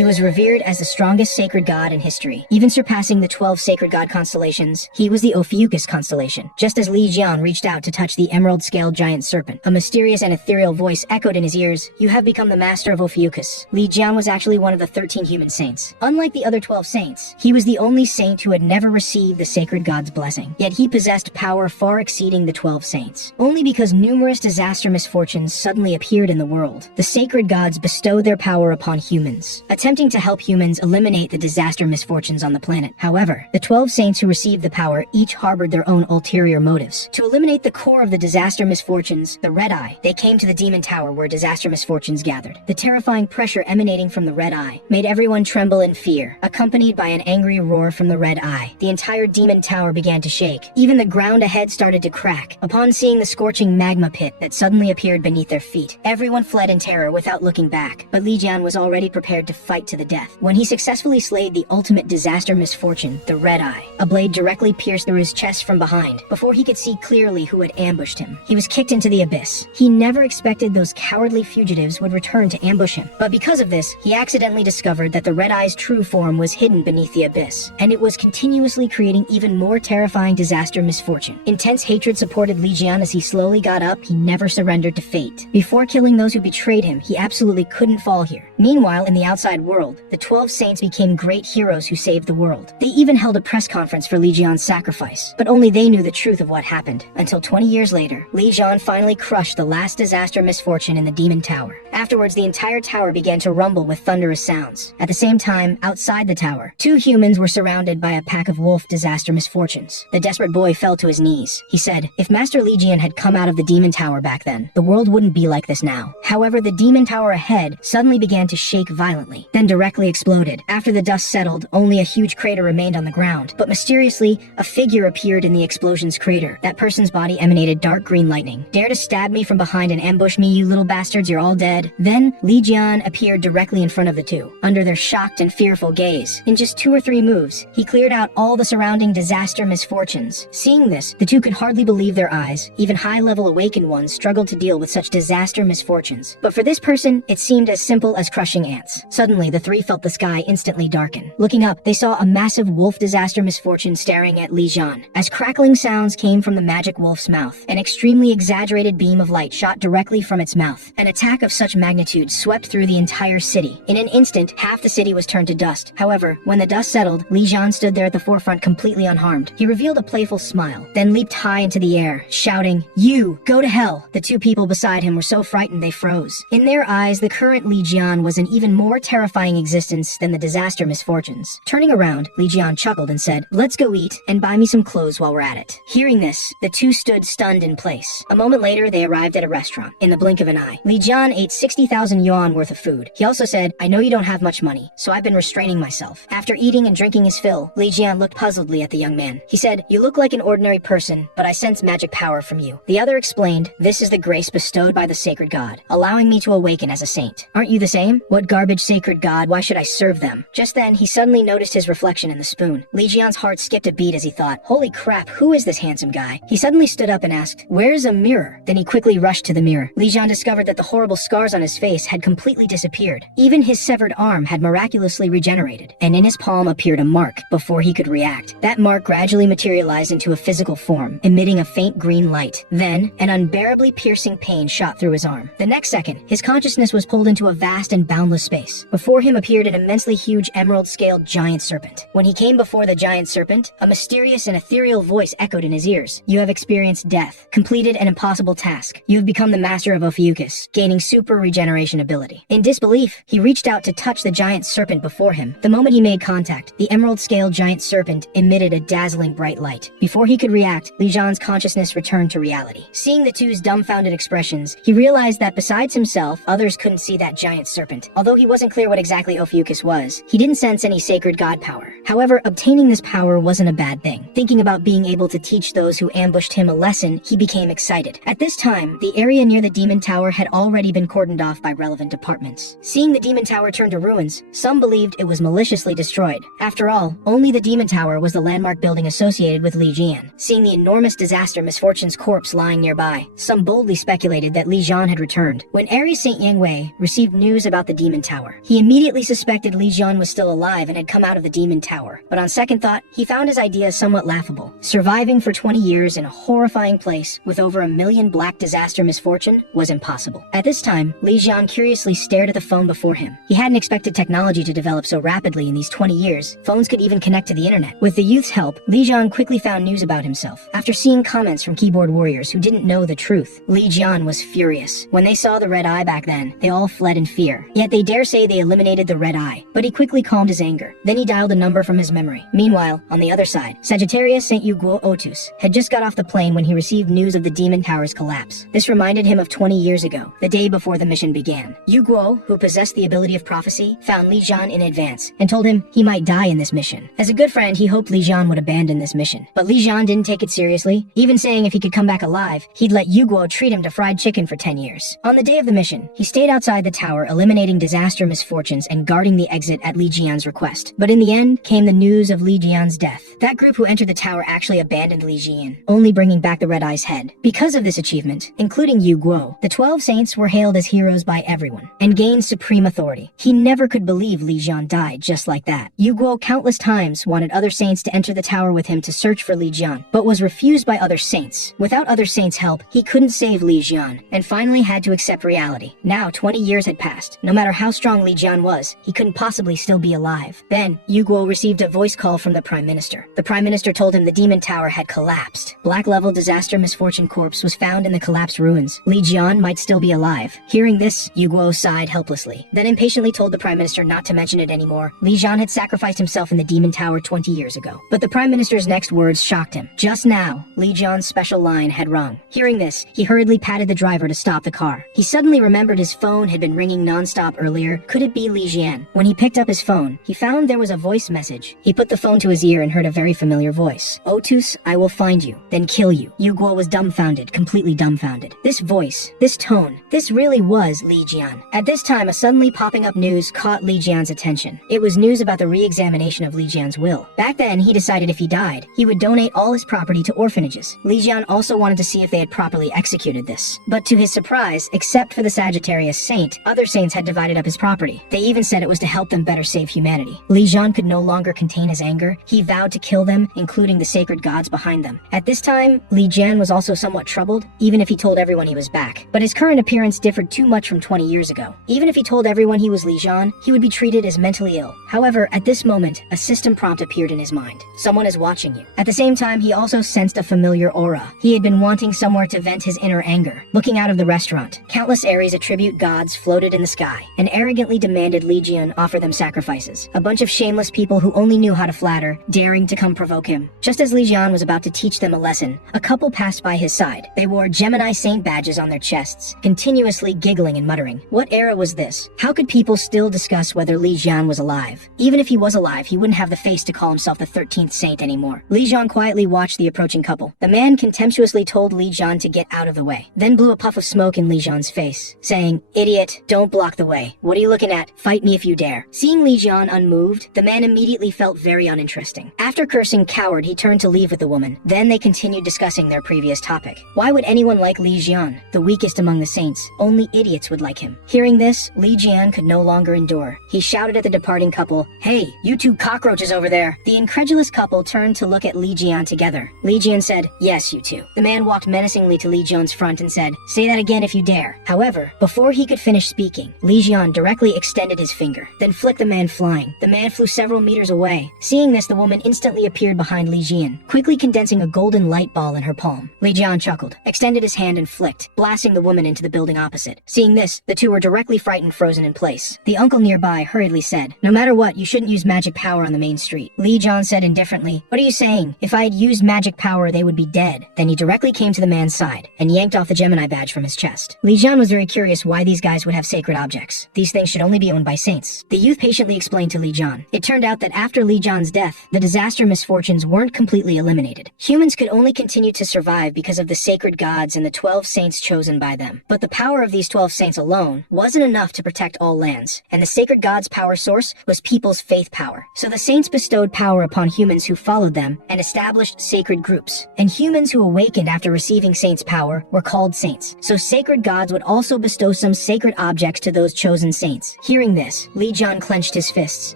He was revered as the strongest sacred god in history, even surpassing the 12 sacred god constellations. He was the Ophiuchus constellation. Just as Li Jian reached out to touch the emerald-scaled giant serpent, a mysterious and ethereal voice echoed in his ears, "You have become the master of Ophiuchus." Li Jian was actually one of the 13 human saints. Unlike the other 12 saints, he was the only saint who had never received the sacred god's blessing. Yet he possessed power far exceeding the 12 saints. Only because numerous disaster misfortunes suddenly appeared in the world, the sacred gods bestowed their power upon humans, attempting to help humans eliminate the disaster misfortunes on the planet. However, the 12 saints who received the power each harbored their own ulterior motives. To eliminate the core of the disaster misfortunes, the Red Eye, they came to the Demon Tower where disaster misfortunes gathered. The terrifying pressure emanating from the Red Eye made everyone tremble in fear, accompanied by an angry roar from the Red Eye. The entire Demon Tower began to shake. Even the ground ahead started to crack upon seeing the scorching magma pit that suddenly appeared beneath their feet. Everyone fled in terror without looking back, but Li Jian was already prepared to fight to the death. When he successfully slayed the ultimate disaster misfortune, the Red Eye, a blade directly pierced through his chest from behind. Before he could see clearly who had ambushed him, he was kicked into the abyss. He never expected those cowardly fugitives would return to ambush him. But because of this, he accidentally discovered that the Red Eye's true form was hidden beneath the abyss, and it was continuously creating even more terrifying disaster misfortune. Intense hatred supported Li Jian as he slowly got up. He never surrendered to fate. Before killing those who betrayed him, he absolutely couldn't fall here. Meanwhile, in the outside world, the 12 saints became great heroes who saved the world. They even held a press conference for Li Jian's sacrifice, but only they knew the truth of what happened. Until 20 years later, Li Jian finally crushed the last disaster misfortune in the Demon Tower. Afterwards, the entire tower began to rumble with thunderous sounds. At the same time, outside the tower, two humans were surrounded by a pack of wolf disaster misfortunes. The desperate boy fell to his knees. He said, "If Master Li Jian had come out of the Demon Tower back then, the world wouldn't be like this now." However, the Demon Tower ahead suddenly began to shake violently, then directly exploded. After the dust settled, only a huge crater remained on the ground. But mysteriously, a figure appeared in the explosion's crater. That person's body emanated dark green lightning. "Dare to stab me from behind and ambush me, you little bastards, you're all dead." Then, Li Jian appeared directly in front of the two. Under their shocked and fearful gaze, in just 2 or 3 moves, he cleared out all the surrounding disaster misfortunes. Seeing this, the two could hardly believe their eyes. Even high-level awakened ones struggled to deal with such disaster misfortunes. But for this person, it seemed as simple as crushing ants. Suddenly, the three felt the sky instantly darken. Looking up, they saw a massive wolf disaster misfortune staring at Li Jian. As crackling sounds came from the magic wolf's mouth, an extremely exaggerated beam of light shot directly from its mouth. An attack of such magnitude swept through the entire city. In an instant, half the city was turned to dust. However, when the dust settled, Li Jian stood there at the forefront completely unharmed. He revealed a playful smile, then leaped high into the air, shouting, "You, go to hell!" The two people beside him were so frightened they froze. In their eyes, the current Li Jian was an even more terrifying existence than the disaster misfortunes. Turning around, Li Jian chuckled and said, "Let's go eat and buy me some clothes while we're at it." Hearing this, the two stood stunned in place. A moment later, they arrived at a restaurant. In the blink of an eye, Li Jian ate 60,000 yuan worth of food. He also said, "I know you don't have much money, so I've been restraining myself." After eating and drinking his fill, Li Jian looked puzzledly at the young man. He said, "You look like an ordinary person, but I sense magic power from you." The other explained, "This is the grace bestowed by the sacred god, allowing me to awaken as a saint. Aren't you the same? What garbage sacred god, why should I serve them?" Just then, he suddenly noticed his reflection in the spoon. Li Jian's heart skipped a beat as he thought, "Holy crap, who is this handsome guy?" He suddenly stood up and asked, "Where's a mirror?" Then he quickly rushed to the mirror. Li Jian discovered that the horrible scars on his face had completely disappeared. Even his severed arm had miraculously regenerated, and in his palm appeared a mark. Before he could react, that mark gradually materialized into a physical form, emitting a faint green light. Then, an unbearably piercing pain shot through his arm. The next second, his consciousness was pulled into a vast and boundless space. Before him appeared an immensely huge emerald-scaled giant serpent. When he came before the giant serpent, a mysterious and ethereal voice echoed in his ears. "You have experienced death, completed an impossible task. You have become the master of Ophiuchus, gaining super regeneration ability." In disbelief, he reached out to touch the giant serpent before him. The moment he made contact, the emerald-scaled giant serpent emitted a dazzling bright light. Before he could react, Li Jian's consciousness returned to reality. Seeing the two's dumbfounded expressions, he realized that besides himself, others couldn't see that giant serpent. Although he wasn't clear what exactly Ophiuchus was, he didn't sense any sacred god power. However, obtaining this power wasn't a bad thing. Thinking about being able to teach those who ambushed him a lesson, he became excited. At this time, the area near the Demon Tower had already been cordoned off by relevant departments. Seeing the Demon Tower turn to ruins, some believed it was maliciously destroyed. After all, only the Demon Tower was the landmark building associated with Li Jian. Seeing the enormous disaster misfortune's corpse lying nearby, some boldly speculated that Li Jian had returned. When Aries Saint Yang Wei received news about the Demon Tower, he immediately suspected Li Jian was still alive and had come out of the demon tower, but on second thought, he found his idea somewhat laughable. Surviving for 20 years in a horrifying place with over 1 million black disaster misfortune was impossible. At this time, Li Jian curiously stared at the phone before him. He hadn't expected technology to develop so rapidly in these 20 years. Phones could even connect to the internet. With the youth's help, Li Jian quickly found news about himself. After seeing comments from keyboard warriors who didn't know the truth, Li Jian was furious. When they saw the red eye back then, they all fled in fear. Yet they dare say they eliminated the red eye. But he quickly calmed his anger. Then he dialed a number from his memory. Meanwhile, on the other side, Sagittarius St. Yuguo Otus had just got off the plane when he received news of the demon tower's collapse. This reminded him of 20 years ago, the day before the mission began. Yuguo, who possessed the ability of prophecy, found Li Jian in advance and told him he might die in this mission. As a good friend, he hoped Li Jian would abandon this mission. But Li Jian didn't take it seriously, even saying if he could come back alive, he'd let Yuguo treat him to fried chicken for 10 years. On the day of the mission, he stayed outside the tower, eliminating disaster misfortunes and guarding the exit at Li Jian's request. But in the end came the news of Li Jian's death. That group who entered the tower actually abandoned Li Jian, only bringing back the Red Eye's head. Because of this achievement, including Yu Guo, the 12 saints were hailed as heroes by everyone and gained supreme authority. He never could believe Li Jian died just like that. Yu Guo countless times wanted other saints to enter the tower with him to search for Li Jian, but was refused by other saints. Without other saints' help, he couldn't save Li Jian, and finally had to accept reality. Now 20 years had passed. No matter how strong Li Jian was, he couldn't possibly still be alive. Then, Yu Guo received a voice call from the Prime Minister. The Prime Minister told him the demon tower had collapsed. Black-level disaster misfortune corpse was found in the collapsed ruins. Li Jian might still be alive. Hearing this, Yu Guo sighed helplessly, then impatiently told the Prime Minister not to mention it anymore. Li Jian had sacrificed himself in the demon tower 20 years ago. But the Prime Minister's next words shocked him. Just now, Li Jian's special line had rung. Hearing this, he hurriedly patted the driver to stop the car. He suddenly remembered his phone had been ringing non-stop earlier. Could it be Li Jian? When he picked up his phone, he found there was a voice message. He put the phone to his ear and heard a very familiar voice. Otus, I will find you, then kill you. Yu Guo was dumbfounded, completely dumbfounded. This voice, this tone, this really was Li Jian. At this time, a suddenly popping up news caught Li Jian's attention. It was news about the re-examination of Li Jian's will. Back then, he decided if he died, he would donate all his property to orphanages. Li Jian also wanted to see if they had properly executed this. But to his surprise, except for the Sagittarius Saint, other saints had divided up his property. They even said it was to help them better save humanity. Li Jian could no longer contain his anger. He vowed to kill them, including the sacred gods behind them. At this time, Li Jian was also somewhat troubled, even if he told everyone he was back. But his current appearance differed too much from 20 years ago. Even if he told everyone he was Li Jian, he would be treated as mentally ill. However, at this moment, a system prompt appeared in his mind. Someone is watching you. At the same time, he also sensed a familiar aura. He had been wanting somewhere to vent his inner anger. Looking out of the restaurant, countless Aries attribute gods floated in the sky and arrogantly demanded Li Jian offer them sacrifices. A bunch of shameless people who only knew how to flatter, daring to come provoke him. Just as Li Jian was about to teach them a lesson, a couple passed by his side. They wore Gemini Saint badges on their chests, continuously giggling and muttering. What era was this? How could people still discuss whether Li Jian was alive? Even if he was alive, he wouldn't have the face to call himself the 13th saint anymore. Li Jian quietly watched the approaching couple. The man contemptuously told Li Jian to get out of the way, then blew a puff of smoke in Li Jian's face, saying, "Idiot, don't block the way. What are you looking at? Fight me if you dare." Seeing Li Jian unmoved, the man immediately felt very uninteresting. After cursing coward, he turned to leave with the woman. Then they continued discussing their previous topic. Why would anyone like Li Jian, the weakest among the saints? Only idiots would like him. Hearing this, Li Jian could no longer endure. He shouted at the departing couple, "Hey, you two cockroaches over there." The incredulous couple turned to look at Li Jian together. Li Jian said, "Yes, you two." The man walked menacingly to Li Jian's front and said, "Say that again if you dare." However, before he could finish speaking, Li Jian directly extended his finger, then flicked the man flying. The man flew several meters away. Seeing this, the woman instantly appeared behind Li Jian, quickly condensing a golden light ball in her palm. Li Jian chuckled, extended his hand and flicked, blasting the woman into the building opposite. Seeing this, the two were directly frightened, frozen in place. The uncle nearby hurriedly said, "No matter what, you shouldn't use magic power on the main street." Li Jian said indifferently, "What are you saying? If I had used magic power, they would be dead." Then he directly came to the man's side and yanked off the Gemini badge from his chest. Li Jian was very curious why these guys would have sacred objects. These things should only be owned by saints. The youth patiently explained to Li Jian. It turned out that after Li Jian's death, the disaster misfortunes weren't completely eliminated. Humans could only continue to survive because of the sacred gods and the 12 saints chosen by them. But the power of these 12 saints alone wasn't enough to protect all lands, and the sacred gods' power source was people's faith power. So the saints bestowed power upon humans who followed them and established sacred groups. And humans who awakened after receiving saints' power were called saints. So sacred gods would also bestow some sacred objects to those chosen saints. Hearing this, Li Jian clenched his fists.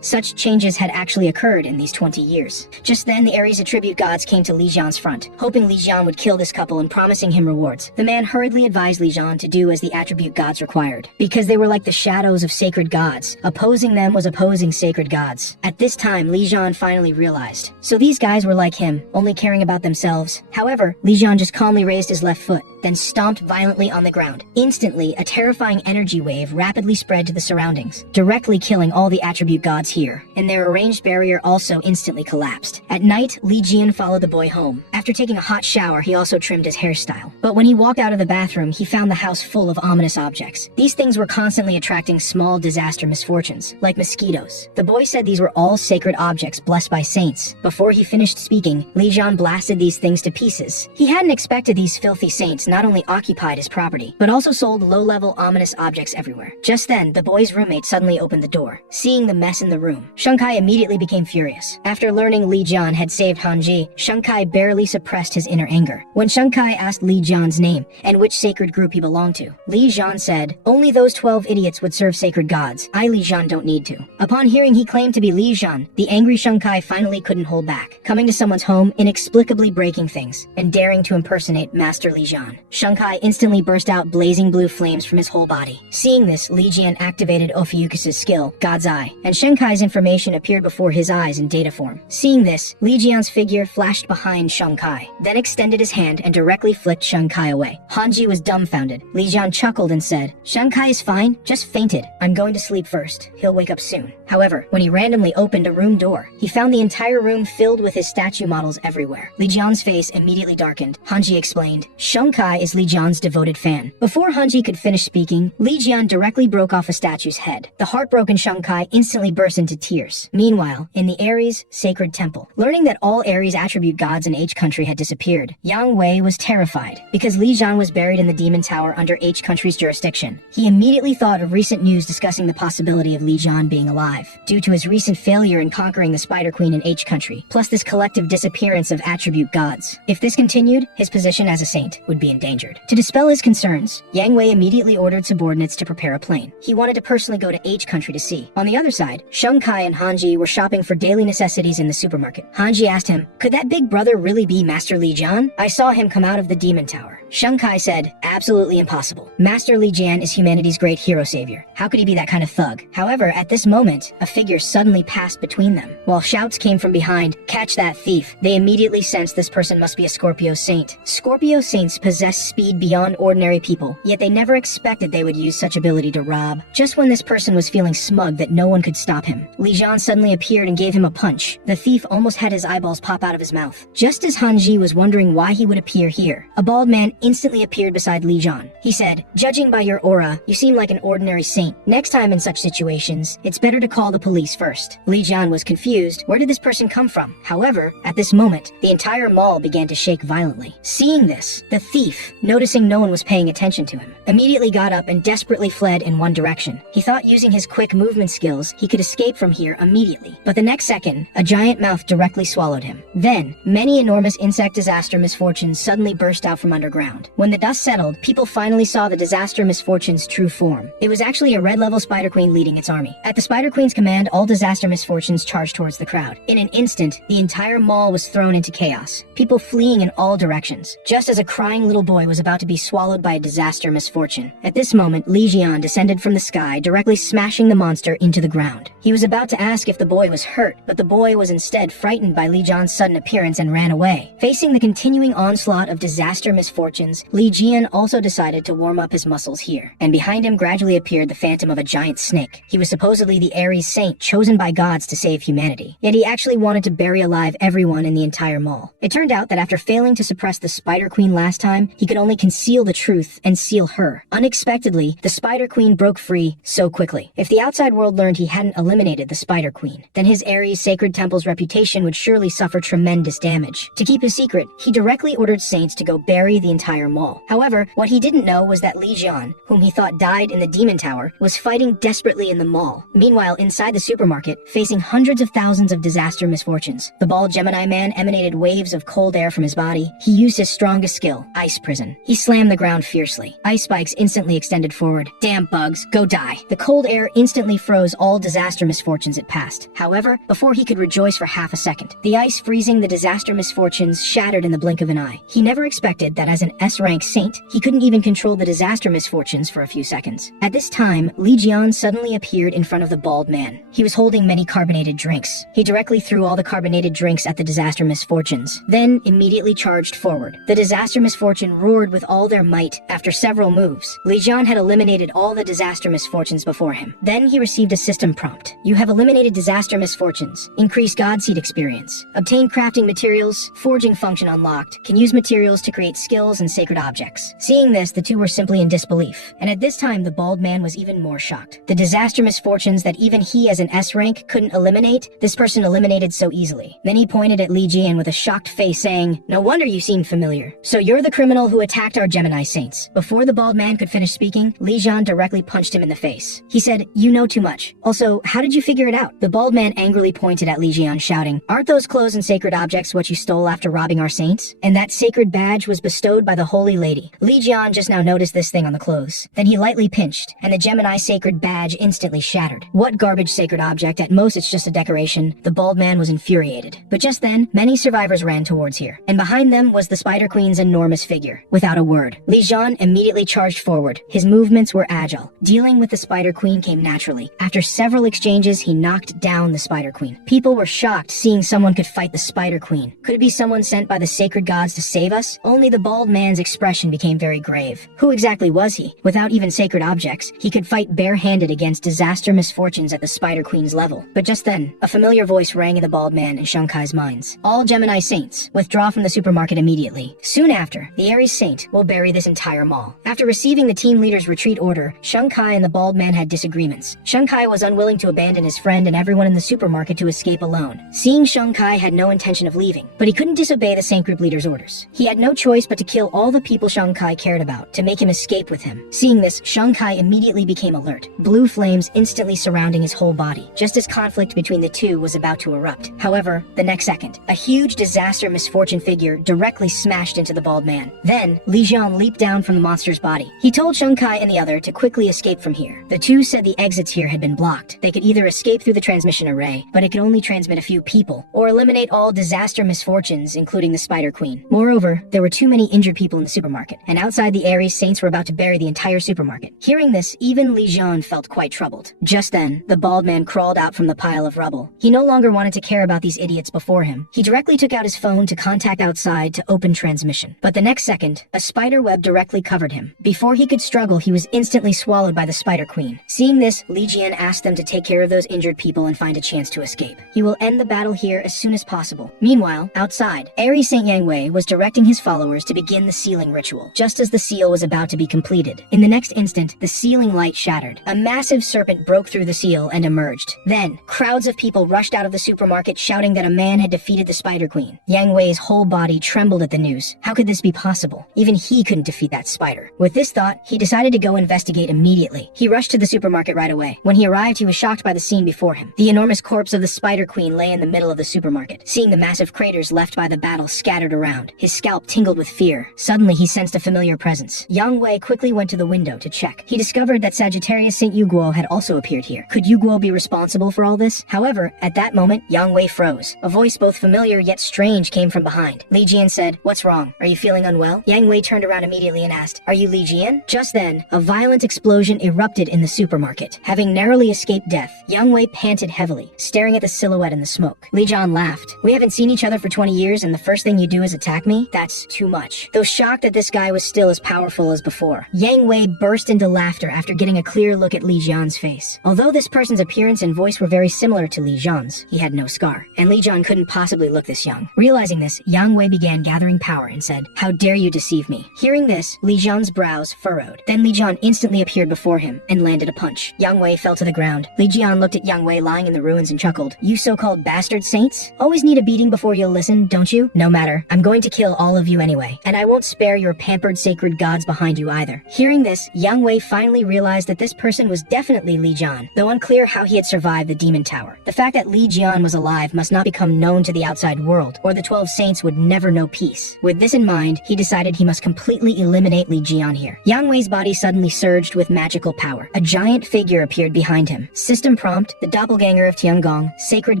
Such changes had actually occurred in these 20 years. Just then, the Aries attribute gods came to Li Jian's front, hoping Li Jian would kill this couple and promising him rewards. The man hurriedly advised Li Jian to do as the attribute gods required, because they were like the shadows of sacred gods. Opposing them was opposing sacred gods. At this time, Li Jian finally realized. So these guys were like him, only caring about themselves. However, Li Jian just calmly raised his left foot, then stomped violently on the ground. Instantly, a terrifying energy wave rapidly spread to the surroundings, directly killing all the attribute gods here, and their arranged barrier also instantly collapsed. At night, Li Jian followed the boy home. After taking a hot shower, he also trimmed his hairstyle. But when he walked out of the bathroom, he found the house full of ominous objects. These things were constantly attracting small disaster misfortunes, like mosquitoes. The boy said these were all sacred objects blessed by saints. Before he finished speaking, Li Jian blasted these things to pieces. He hadn't expected these filthy saints not only occupied his property, but also sold low-level ominous objects everywhere. Just then, the boy's roommate suddenly opened the door. Seeing the mess in the room, Shengkai immediately became furious. After learning Li Jian had saved Hanji, Shengkai barely suppressed his inner anger. When Shengkai asked Li Jian's name and which sacred group he belonged to, Li Jian said, "Only those 12 idiots would serve sacred gods. I, Li Jian, don't need to." Upon hearing he claimed to be Li Jian, the angry Shengkai finally couldn't hold back, coming to someone's home, inexplicably breaking things, and daring to impersonate Master Li Jian. Shengkai instantly burst out blazing blue flames from his whole body. Seeing this, Li Jian activated Ophiuchus' skill, God's Eye, and Shenkai's information appeared before his eyes in data form. Seeing this, Li Jian's figure flashed behind Shengkai, then extended his hand and directly flicked Shengkai away. Hanji was dumbfounded. Li Jian chuckled and said, "Shengkai is fine, just fainted. I'm going to sleep first. He'll wake up soon." However, when he randomly opened a room door, he found the entire room filled with his statue models everywhere. Li Jian's face immediately darkened. Hanji explained, "Shengkai is Li Jian's devoted fan." Before Hanji could finish speaking, Li Jian directly broke off a statue's head. The heartbroken Shengkai instantly burst into tears. Meanwhile, in the Aries sacred temple, learning that all Aries attribute gods in H country had disappeared, Yang Wei was terrified because Li Jian was buried in the demon tower under H country's jurisdiction. He immediately thought of recent news discussing the possibility of Li Jian being alive, due to his recent failure in conquering the Spider Queen in H country, plus this collective disappearance of attribute gods. If this continued, his position as a saint would be endangered. To dispel his concerns, Yang Wei immediately ordered subordinates to prepare a plane. He wanted to personally go to H country to see. On the other side, Shengkai and Hanji were shopping for daily necessities in the supermarket. Hanji asked him, "Could that big brother really be Master Li Jian? I saw him come out of the demon tower." Shengkai said, "Absolutely impossible. Master Li Jian is humanity's great hero savior. How could he be that kind of thug?" However, at this moment, a figure suddenly passed between them. While shouts came from behind, "Catch that thief!" they immediately sensed this person must be a Scorpio saint. Scorpio saints possess speed beyond ordinary people, yet they never expected they would use such ability to rob. Just when this person was feeling smug that no one could stop him, Li Jian suddenly appeared and gave him a punch. The thief almost had his eyeballs pop out of his mouth. Just as Hanji was wondering why he would appear here, a bald man instantly appeared beside Li Jian. He said, "Judging by your aura, you seem like an ordinary saint. Next time in such situations, it's better to call the police first." Li Jian was confused. Where did this person come from? However, at this moment, the entire mall began to shake violently. Seeing this, the thief, noticing no one was paying attention to him, immediately got up and desperately fled in one direction. He thought using his quick movement skills, he could escape from here immediately. But the next second, a giant mouth directly swallowed him. Then, many enormous insect disaster misfortunes suddenly burst out from underground. When the dust settled, people finally saw the disaster misfortune's true form. It was actually a red-level Spider Queen leading its army. At the Spider Queen's command, all disaster misfortunes charged towards the crowd. In an instant, the entire mall was thrown into chaos, people fleeing in all directions, just as a crying little boy was about to be swallowed by a disaster misfortune. At this moment, Li Jian descended from the sky, directly smashing the monster into the ground. He was about to ask if the boy was hurt, but the boy was instead frightened by Li Jian's sudden appearance and ran away. Facing the continuing onslaught of disaster misfortunes, Li Jian also decided to warm up his muscles here, and behind him gradually appeared the phantom of a giant snake. He was supposedly the Aries saint chosen by gods to save humanity, yet he actually wanted to bury alive everyone in the entire mall. It turned out that after failing to suppress the Spider Queen last time, he could only conceal the truth and seal her. Unexpectedly, the Spider Queen broke free so quickly. If the outside world learned he hadn't eliminated the Spider Queen, then his Ares sacred temple's reputation would surely suffer tremendous damage. To keep his secret, he directly ordered saints to go bury the entire mall. However, what he didn't know was that Li Jian, whom he thought died in the Demon Tower, was fighting desperately in the mall. Meanwhile, inside the supermarket, facing hundreds of thousands of disaster misfortunes, the bald Gemini man emanated waves of cold air from his body. He used his strongest skill, Ice Prison. He slammed the ground fiercely. Ice spikes instantly extended forward. Damn bugs, go die. The cold air instantly froze all disaster misfortunes it passed. However, before he could rejoice for half a second, the ice freezing the disaster misfortunes shattered in the blink of an eye. He never expected that as an S-rank saint, he couldn't even control the disaster misfortunes for a few seconds. At this time, Li Jian suddenly appeared in front of the bald man. He was holding many carbonated drinks. He directly threw all the carbonated drinks at the disaster misfortunes, then immediately charged forward. The disaster misfortune roared with all their might. After several moves, Li Jian had eliminated all the disaster misfortunes before him. Then he received a system prompt. You have eliminated disaster misfortunes. Increase Godseed experience. Obtain crafting materials. Forging function unlocked. Can use materials to create skills and sacred objects. Seeing this, the two were simply in disbelief. And at this time, the bald man was even more shocked. The disaster misfortunes that even he as an S rank couldn't eliminate, this person eliminated so easily. Then he pointed at Li Jian with a shocked face saying, "No wonder you seem familiar. So you're the criminal who attacked our Gemini saints." Before the bald man could finish speaking, Li Jian directly punched him in the face. He said, "You know too much. Also, how did you figure it out?" The bald man angrily pointed at Li Jian, shouting, "Aren't those clothes and sacred objects what you stole after robbing our saints? And that sacred badge was bestowed by the Holy Lady." Li Jian just now noticed this thing on the clothes. Then he lightly pinched, and the Gemini sacred badge instantly shattered. What garbage sacred object? At most it's just a decoration. The bald man was infuriated. But just then, many survivors ran towards here, and behind them was the Spider Queen's enormous figure. Without a word, Li Jian immediately charged forward. His movements were agile. Dealing with the Spider Queen came naturally. After several exchanges, he knocked down the Spider Queen. People were shocked seeing someone could fight the Spider Queen. Could it be someone sent by the sacred gods to save us? Only the bald man's expression became very grave. Who exactly was he? Without even sacred objects, he could fight barehanded against disaster misfortunes at the Spider Queen's level. But just then, a familiar voice rang in the bald man and Shunkai's minds. "All Gemini saints, withdraw from the supermarket immediately. Soon after, the Ares saint will bury this entire mall." After receiving the team leader's retreat order, Shunkai and the bald man had disagreements. Shunkai was unwilling to abandon his friend and everyone in the supermarket to escape alone. Seeing Shunkai had no intention of leaving, but he couldn't disobey the Saint Group leader's orders. He had no choice but to kill all the people Shunkai cared about, to make him escape with him. Seeing this, Shunkai immediately became alert, blue flames instantly surrounding his whole body, just as conflict between the two was about to erupt. However, the next second, a huge disaster misfortune figure directly smashed into the bald man. Then, Li Jian leaped down from the monster's body. He told Shunkai and the other to quickly escape from here. The two said the exits here had been blocked. They could either escape through the transmission array, but it could only transmit a few people, or eliminate all disaster misfortunes, including the Spider Queen. Moreover, there were too many injured people in the supermarket, and outside the Ares saints were about to bury the entire supermarket. Hearing this, even Li Jian felt quite troubled. Just then, the bald man crawled out from the pile of rubble. He no longer wanted to care about these idiots before him. He directly took out his phone to contact outside to open transmission. But the next second, a spider web directly covered him. Before he could struggle, he was instantly swallowed by the Spider Queen. Seeing this, Li Jian asked them to take care of those injured people and find a chance to escape. He will end the battle here as soon as possible. Meanwhile, outside, Ares Saint Yang Wei was directing his followers to begin the sealing ritual, just as the seal was about to be completed. In the next instant, the sealing light shattered. A massive serpent broke through the seal and emerged. Then, crowds of people rushed out of the supermarket shouting that a man had defeated the Spider Queen. Yang Wei's whole body trembled at the news. How could this be possible? Even he couldn't defeat that spider. With this thought, he decided to go investigate immediately. He rushed to the supermarket right away. When he arrived, he was shocked by the scene before him. The enormous corpse of the Spider Queen lay in the middle of the supermarket. Seeing the massive craters left by the battle scattered around, his scalp tingled with fear. Suddenly, he sensed a familiar presence. Yang Wei quickly went to the window to check. He discovered that Sagittarius Saint Yuguo had also appeared here. Could Yuguo be responsible for all this? However, at that moment, Yang Wei froze. A voice both familiar yet strange came from behind. Li Jian said, "What's wrong? Are you feeling unwell?" Yang Wei turned around immediately and asked, "Are you Li Jian?" Just then, a violent explosion erupted in the supermarket. Having narrowly escaped death, Yang Wei panted heavily, staring at the silhouette in the smoke. Li Jian laughed. "We haven't seen each other for 20 years and the first thing you do is attack me? That's too much." Though shocked that this guy was still as powerful as before, Yang Wei burst into laughter after getting a clear look at Li Jian's face. Although this person's appearance and voice were very similar to Li Jian's, he had no scar, and Li Jian couldn't possibly look this young. Realizing this, Yang Wei began gathering power and said, "How dare you deceive me?" Hearing this, Li Jian's brows furrowed. Then Li Jian instantly appeared before him and landed a punch. Yang Wei fell to the ground. Li Jian looked at Yang Wei lying in the ruins and chuckled. "You so-called bastard saints? Always need a beating before you'll listen, don't you? No matter. I'm going to kill all of you anyway, and I won't spare your pampered sacred gods behind you either." Hearing this, Yang Wei finally realized that this person was definitely Li Jian, though unclear how he had survived the demon tower. The fact that Li Jian was alive must not become known to the outside world, or the 12 saints would never know peace. With this in mind, he decided he must completely eliminate Li Jian here. Yang Wei's body suddenly surged with magical power. A giant figure appeared behind him. System prompt: the doppelganger of Tiangong, sacred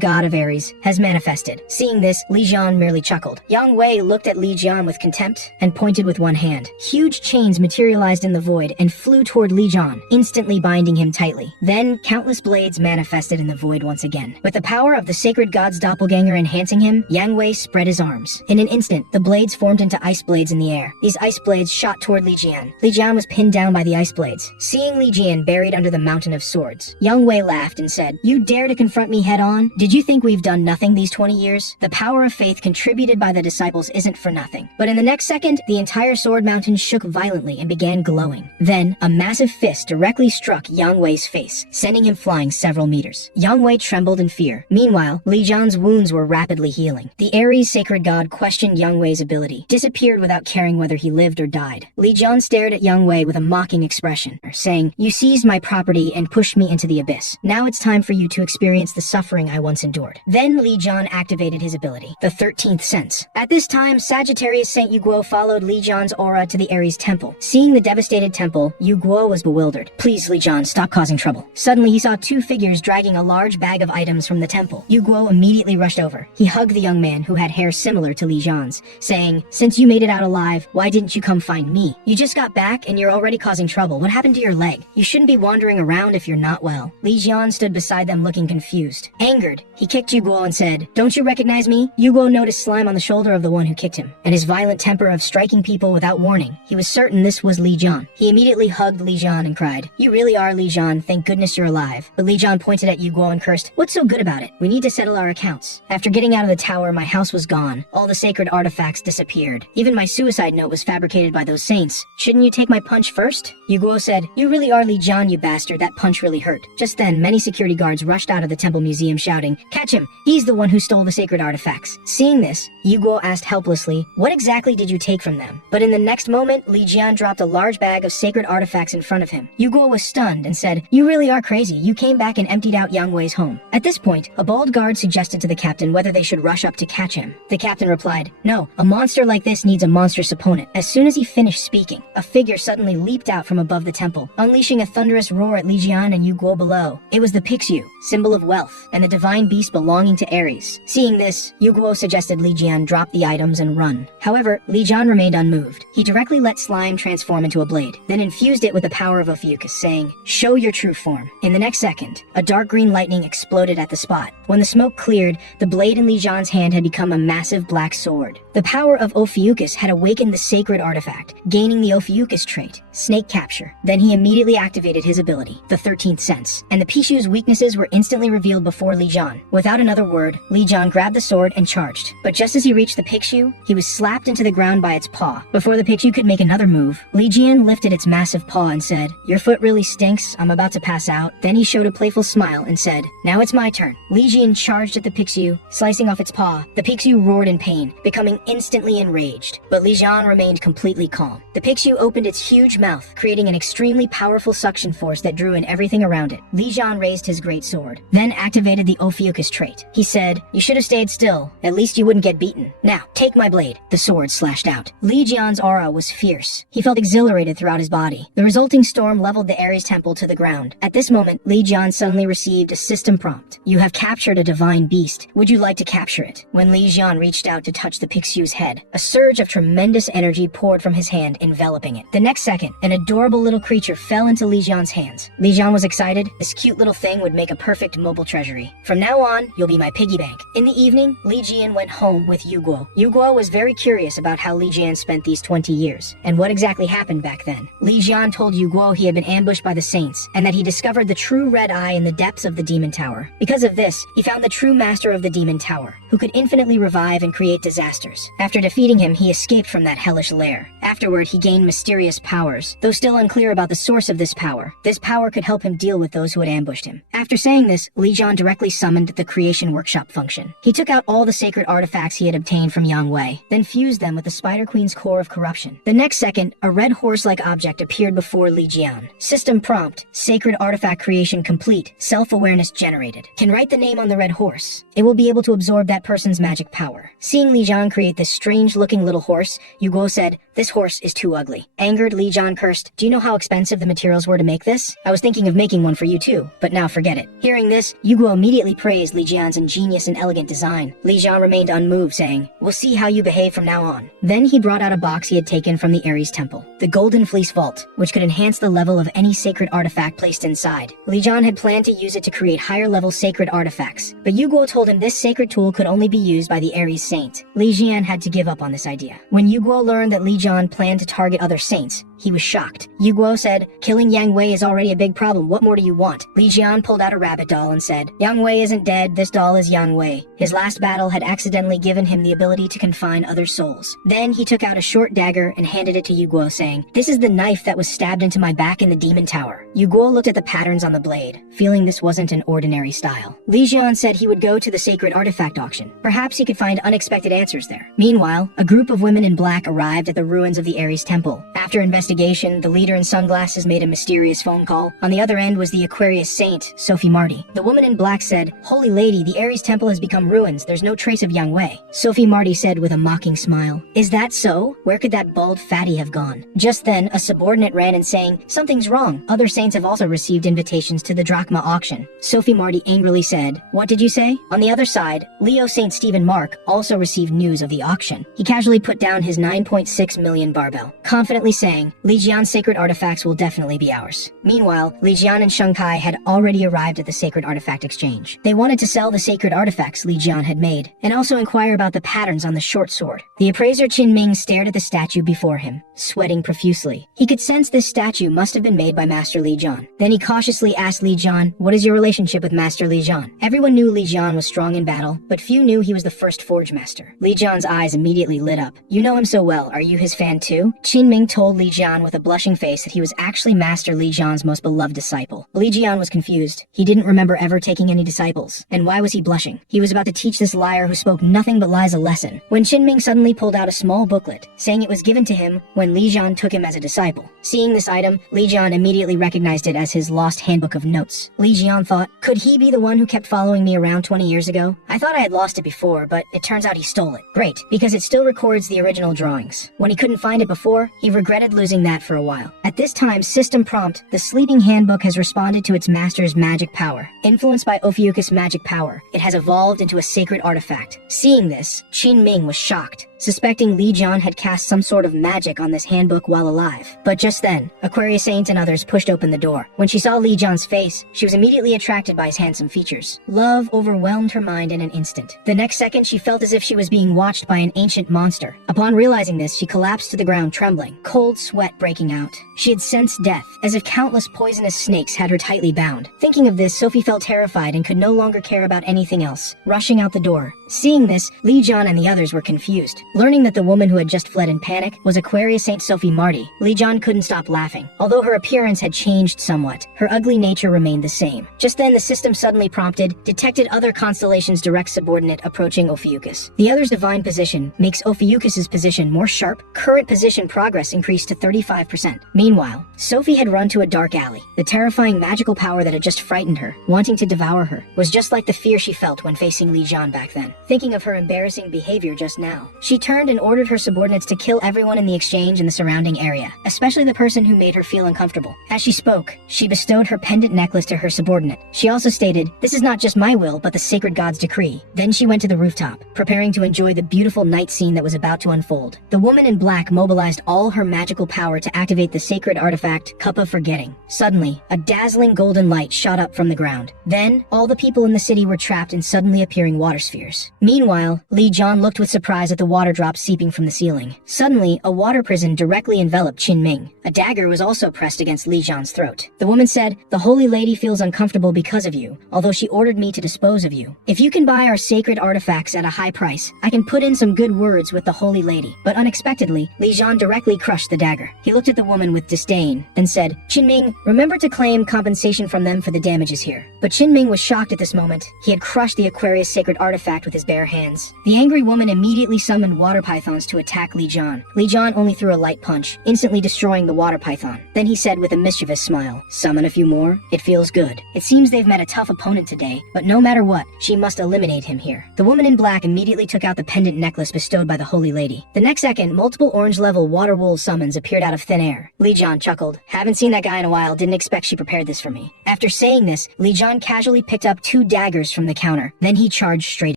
god of Ares, has manifested. Seeing this, Li Jian merely chuckled. Yang Wei looked at Li Jian with contempt and pointed with one hand. Huge chains materialized in the void and flew toward Li Jian, instantly binding him tightly. Then, countless blades manifested in the void once again. With the power of the sacred god's doppelganger enhancing him, Yang Wei spread his arms. In an instant, the blades formed into ice blades in the air. These ice blades shot toward Li Jian. Li Jian was pinned down by the ice blades. Seeing Li Jian buried under the mountain of swords, Yang Wei laughed and said, "You dare to confront me head on? Did you think we've done nothing these 20 years? The power of faith contributed by the disciples isn't for nothing." But in the next second, the entire sword mountain shook violently and began glowing. Then, a massive fist directly struck Yang Wei's face, sending him flying several meters. Yang Wei trembled in fear. Meanwhile, Li Jian's wounds were rapidly healing. The Ares sacred god questioned Yang Wei's ability, disappeared without caring whether he lived or died. Li Jian stared at Yang Wei with a mocking expression, saying, "You seized my property and pushed me into the abyss. Now it's time for you to experience the suffering I once endured." Then Li Jian activated his ability, the 13th sense. At this time, Sagittarius Saint Yu Guo followed Li Jian's aura to the Ares temple. Seeing the devastated temple, Yu Guo was bewildered. "Please, Li Jian, stop causing trouble." Suddenly, he saw two figures dragging a large bag of items from the temple. Yu Guo immediately rushed over. He hugged the young man, who had hair similar to Li Jian's, saying, "Since you made it out alive, why didn't you come find me? You just got back and you're already causing trouble. What happened to your leg? You shouldn't be wandering around if you're not well." Li Jian stood beside them looking confused. Angered, he kicked Yu Guo and said, "Don't you recognize me?" Yu Guo noticed slime on the shoulder of the one who kicked him, and his violent temper of striking people without warning. He was certain this was Li Jian. He immediately hugged Li Jian and cried, "You really are Li Jian, thank goodness you're alive." But Li Jian pointed at Yu Guo and cursed, "What's so good about it? We need to settle our accounts. After getting out of the tower, my house was gone. All the sacred artifacts disappeared. Even my suicide note was fabricated by those saints. Shouldn't you take my punch first?" Yu Guo said, "You really are Li Jian, you bastard. That punch really hurt." Just then, many security guards rushed out of the temple museum shouting, "Catch him! He's the one who stole the sacred artifacts." Seeing this, Yu Guo asked helplessly, "What exactly did you take from them?" But in the next moment, Li Jian dropped a large bag of sacred artifacts in front of him. Yu Guo was stunned and said, "You really are crazy. You came back and emptied out Yang Wei's home." At this point, a bold guard suggested to the captain whether they should rush up to catch him. The captain replied, "No, a monster like this needs a monstrous opponent." As soon as he finished speaking, a figure suddenly leaped out from above the temple, unleashing a thunderous roar at Li Jian and Yu Guo below. It was the Pixiu, symbol of wealth, and the divine beast belonging to Ares. Seeing this, Yu Guo suggested Li Jian drop the items and run. However, Li Jian remained unmoved. He directly let slime transform into a blade, then infused it with the power of Ophiuchus, saying, "Show your true form." In the next second, a dark green lightning exploded at the spot. When the smoke cleared, the blade in Li Jian's hand had become a massive black sword. The power of Ophiuchus had awakened the sacred artifact, gaining the Ophiuchus trait, snake capture. Then he immediately activated his ability, the 13th sense, and the Pixiu's weaknesses were instantly revealed before Li Jian. Without another word, Li Jian grabbed the sword and charged. But just as he reached the Pixiu, he was slapped into the ground by its paw. Before the Pixiu could make another move, Li Jian lifted its massive paw and said, "Your foot really stinks, I'm about to pass out." Then he showed a playful smile and said, "Now it's my turn." Li Jian charged at the Pixiu, slicing off its paw. The Pixiu roared in pain, becoming instantly enraged. But Li Jian remained completely calm. The Pixiu opened its huge mouth, creating an extremely powerful suction force that drew in everything around it. Li Jian raised his great sword, then activated the Ophiuchus trait. He said, "You should have stayed still. At least you wouldn't get beaten. Now, take my blade." The sword slashed out. Li Jian's aura was fierce. He felt exhilarated throughout his body. The resulting storm leveled the Ares temple to the ground. At this moment, Li Jian suddenly received a system prompt. "You have captured a divine beast. Would you like to capture it?" When Li Jian reached out to touch the Pixiu's head, a surge of tremendous energy poured from his hand, enveloping it. The next second, an adorable little creature fell into Li Jian's hands. Li Jian was excited. This cute little thing would make a perfect mobile treasury. "From now on, you'll be my piggy bank." In the evening, Li Jian went home with Yu Guo. Yu Guo was very curious about how Li Jian spent these 20 years, and what exactly happened back then. Li Jian told Yu Guo he had been ambushed by the saints, and that he discovered the true red eye in the depths of the demon tower. Because of this, he found the true master of the demon tower, who could infinitely revive and create disasters. After defeating him, he escaped from that hellish lair. Afterward, he gained mysterious powers, though still unclear about the source of this power. This power could help him deal with those who had ambushed him. After saying this, Li Jian directly summoned the Creation Workshop function. He took out all the sacred artifacts he had obtained from Yang Wei, then fused them with the Spider Queen's core of corruption. The next second, a red horse-like object appeared before Li Jian. System prompt: sacred artifact creation complete, self-awareness generated. Can write the name on the red horse. It will be able to absorb that person's magic power. Seeing Li Jian create this strange-looking little horse, Yu Guo said, "This horse is too ugly." Angered, Li Jian cursed, "Do you know how expensive the materials were to make this? I was thinking of making one for you too, but now forget it." Hearing this, Yu Guo immediately praised Li Jian's ingenious and elegant design. Li Jian remained unmoved, saying, "We'll see how you behave from now on." Then he brought out a box he had taken from the Ares temple, the Golden Fleece Vault, which could enhance the level of any sacred artifact placed inside. Li Jian had planned to use it to create higher-level sacred artifacts, but Yu Guo told him this sacred tool could only be used by the Ares saint. Li Jian had to give up on this idea. When Yu Guo learned that Li Jian planned to target other saints, he was shocked. Yu Guo said, "Killing Yang Wei is already a big problem. What more do you want?" Li Jian pulled out a rabbit doll and said, "Yang Wei isn't dead. This doll is Yang Wei. His last battle had accidentally given him the ability to confine other souls." Then he took out a short dagger and handed it to Yu Guo, saying, "This is the knife that was stabbed into my back in the demon tower." Yu Guo looked at the patterns on the blade, feeling this wasn't an ordinary style. Li Jian said he would go to the sacred artifact auction. Perhaps he could find unexpected answers there. Meanwhile, a group of women in black arrived at the ruins of the Ares temple. After investigation, the leader in sunglasses made a mysterious phone call. On the other end was the Aquarius saint, Sophie Marty. The woman in black said, "Holy lady, the Ares temple has become ruins. There's no trace of Yang Wei." Sophie Marty said with a mocking smile, "Is that so? Where could that bald fatty have gone?" Just then, a subordinate ran in saying, "Something's wrong. Other saints have also received invitations to the drachma auction." Sophie Marty angrily said, "What did you say?" On the other side, Leo Saint Stephen Mark also received news of the auction. He casually put down his 9.6 million barbell, confidently saying, "Li Jian's sacred artifacts will definitely be ours." Meanwhile, Li Jian and Sheng Kai had already arrived at the sacred artifact exchange. They wanted to sell the sacred artifacts Li Jian had made, and also inquire about the patterns on the short sword. The appraiser Qin Ming stared at the statue before him, sweating profusely. He could sense this statue must have been made by Master Li Jian. Then he cautiously asked Li Jian, "What is your relationship with Master Li Jian?" Everyone knew Li Jian was strong in battle, but few knew he was the first forge master. Li Jian's eyes immediately lit up. "You know him so well, are you his fan too?" Qin Ming told Li Jian with a blushing face that he was actually Master Li Jian's most beloved disciple. Li Jian was confused. He didn't remember ever taking any disciples. And why was he blushing? He was about to teach this liar who spoke nothing but lies a lesson, when Qin Ming suddenly pulled out a small booklet, saying it was given to him when Li Jian took him as a disciple. Seeing this item, Li Jian immediately recognized it as his lost handbook of notes. Li Jian thought, could he be the one who kept following me around 20 years ago? I thought I had lost it before, but it turns out he stole it. Great, because it still records the original drawings. When he couldn't find it before, he regretted losing that for a while. At this time, system prompt, the sleeping handbook has responded to its master's magic power. Influenced by Ophiuchus' magic power, it has evolved into a sacred artifact. Seeing this, Qin Ming was shocked, suspecting Li Jian had cast some sort of magic on this handbook while alive. But just then, Aquarius Saint and others pushed open the door. When she saw Li Jian's face, she was immediately attracted by his handsome features. Love overwhelmed her mind in an instant. The next second, she felt as if she was being watched by an ancient monster. Upon realizing this, she collapsed to the ground trembling, cold sweat breaking out. She had sensed death, as if countless poisonous snakes had her tightly bound. Thinking of this, Sophie felt terrified and could no longer care about anything else, rushing out the door. Seeing this, Li Jian and the others were confused. Learning that the woman who had just fled in panic was Aquarius Saint Sophie Marty, Li Jian couldn't stop laughing. Although her appearance had changed somewhat, her ugly nature remained the same. Just then, the system suddenly prompted, detected other constellations' direct subordinate approaching Ophiuchus. The other's divine position makes Ophiuchus's position more sharp. Current position progress increased to 35%. Meanwhile, Sophie had run to a dark alley. The terrifying magical power that had just frightened her, wanting to devour her, was just like the fear she felt when facing Li Jian back then. Thinking of her embarrassing behavior just now, she turned and ordered her subordinates to kill everyone in the exchange and the surrounding area, especially the person who made her feel uncomfortable. As she spoke, she bestowed her pendant necklace to her subordinate. She also stated, "This is not just my will, but the sacred god's decree." Then she went to the rooftop, preparing to enjoy the beautiful night scene that was about to unfold. The woman in black mobilized all her magical power to activate the sacred artifact, Cup of Forgetting. Suddenly, a dazzling golden light shot up from the ground. Then, all the people in the city were trapped in suddenly appearing water spheres. Meanwhile, Li Jian looked with surprise at the water water drops seeping from the ceiling. Suddenly, a water prison directly enveloped Qin Ming. A dagger was also pressed against Li Jian's throat. The woman said, "The Holy Lady feels uncomfortable because of you, although she ordered me to dispose of you. If you can buy our sacred artifacts at a high price, I can put in some good words with the Holy Lady." But unexpectedly, Li Jian directly crushed the dagger. He looked at the woman with disdain and said, "Qin Ming, remember to claim compensation from them for the damages here." But Qin Ming was shocked at this moment. He had crushed the Aquarius sacred artifact with his bare hands. The angry woman immediately summoned water pythons to attack Li Jian. Li Jian only threw a light punch, instantly destroying the water python. Then he said with a mischievous smile, "Summon a few more? It feels good. It seems they've met a tough opponent today, but no matter what, she must eliminate him here." The woman in black immediately took out the pendant necklace bestowed by the Holy Lady. The next second, multiple orange-level water wool summons appeared out of thin air. Li Jian chuckled. "Haven't seen that guy in a while, didn't expect she prepared this for me." After saying this, Li Jian casually picked up 2 daggers from the counter. Then he charged straight